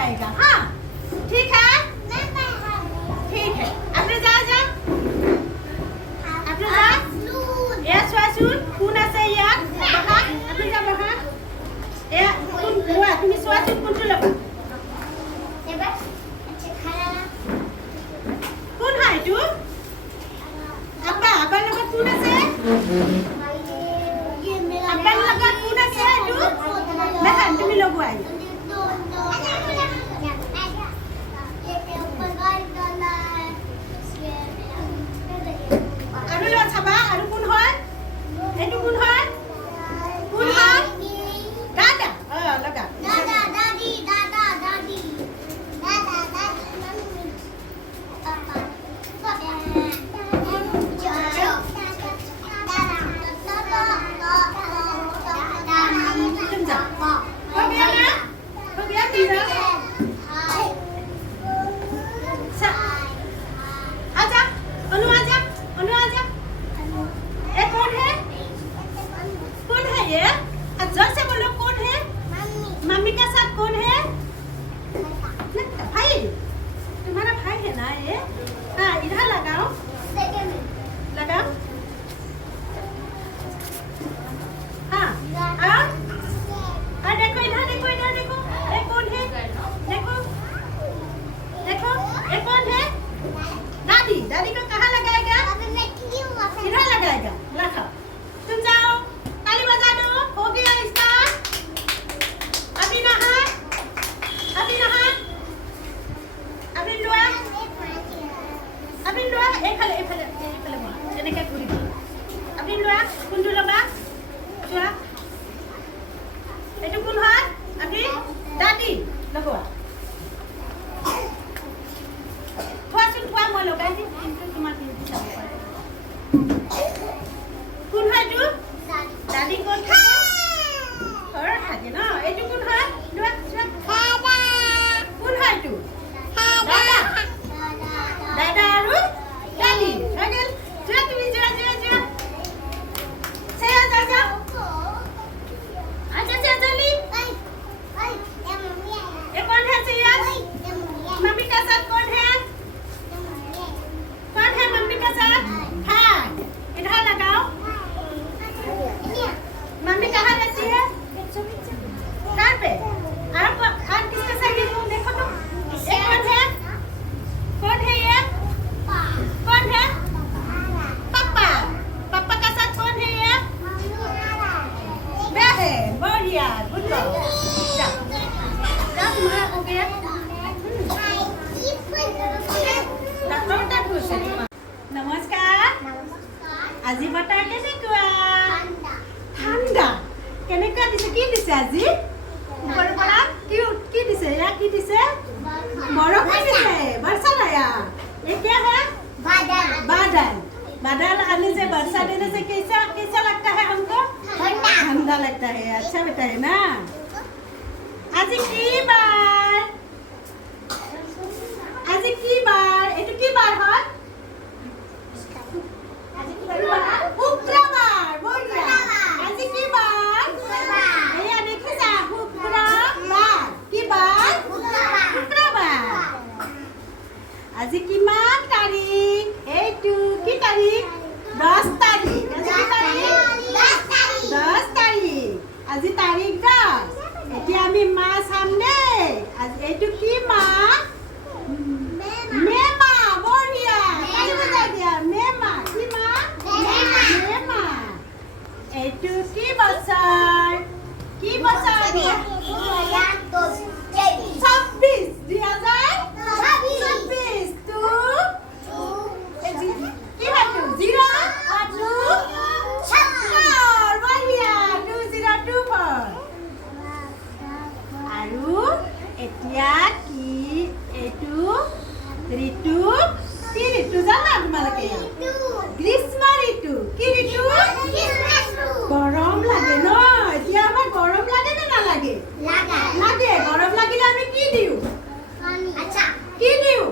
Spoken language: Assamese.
लगाएगा। हाँ ठीक है ठीक है। अपने जा अपने जा ये स्वासुन কোন আছে ইয়াত বহা আপনি যা বহা এ কোন লোৱা তুমি स्वासुन কোনটো ল'বা এবাৰ আচ্ছা খালা কোন হয় তু আপা লগত কোন আছে আপা লগত কোন আছে তু দেখা তুমি লগোৱাই मम्मी का साथ कौन है भाई तुम्हारा भाई है ना ये हाँ इधर लगाओ लगाओ हाँ और देखो इधर देखो इधर देखो ये कौन है देखो देखो ये कौन है दादी दादी को कहाँ लगाएगा इधर लगाएगा रखो तुम जाओ ताली बजा दो हो गया इसका আজি বতাৰ কেনেকুৱা ঠাণ্ডা কেনেকুৱা দিছে কি দিছে আজি ওপৰৰ পৰা কি দিছে এয়া কি দিছে বৰষুণ দিছে বৰ্ষা আয়া ये क्या है बादल बादल बादल आने से वर्षा देने से कैसा कैसा लगता है हमको ठंडा ठंडा लगता है अच्छा बेटा है ना आज की बार एटू की बार है শুক্রবার বলিয়া আজি কি বার এয়া দেখি যা শুক্রবার কি বার শুক্রবার আজি কিমান তারিখ এইটো কি তারিখ 10 তারিখ আজি কি তারিখ 10 তারিখ আজি তারিখ 10 এতিয়া আমি মা সামনে আজ এইটো কি মা মেমা বলিয়া কালি বজাই দিয়া মেমা কি মা মেমা এইটো কি বছৰ লাগে লাগে গৰম লাগিলে আমি কি দিও আচ্ছা কি দিও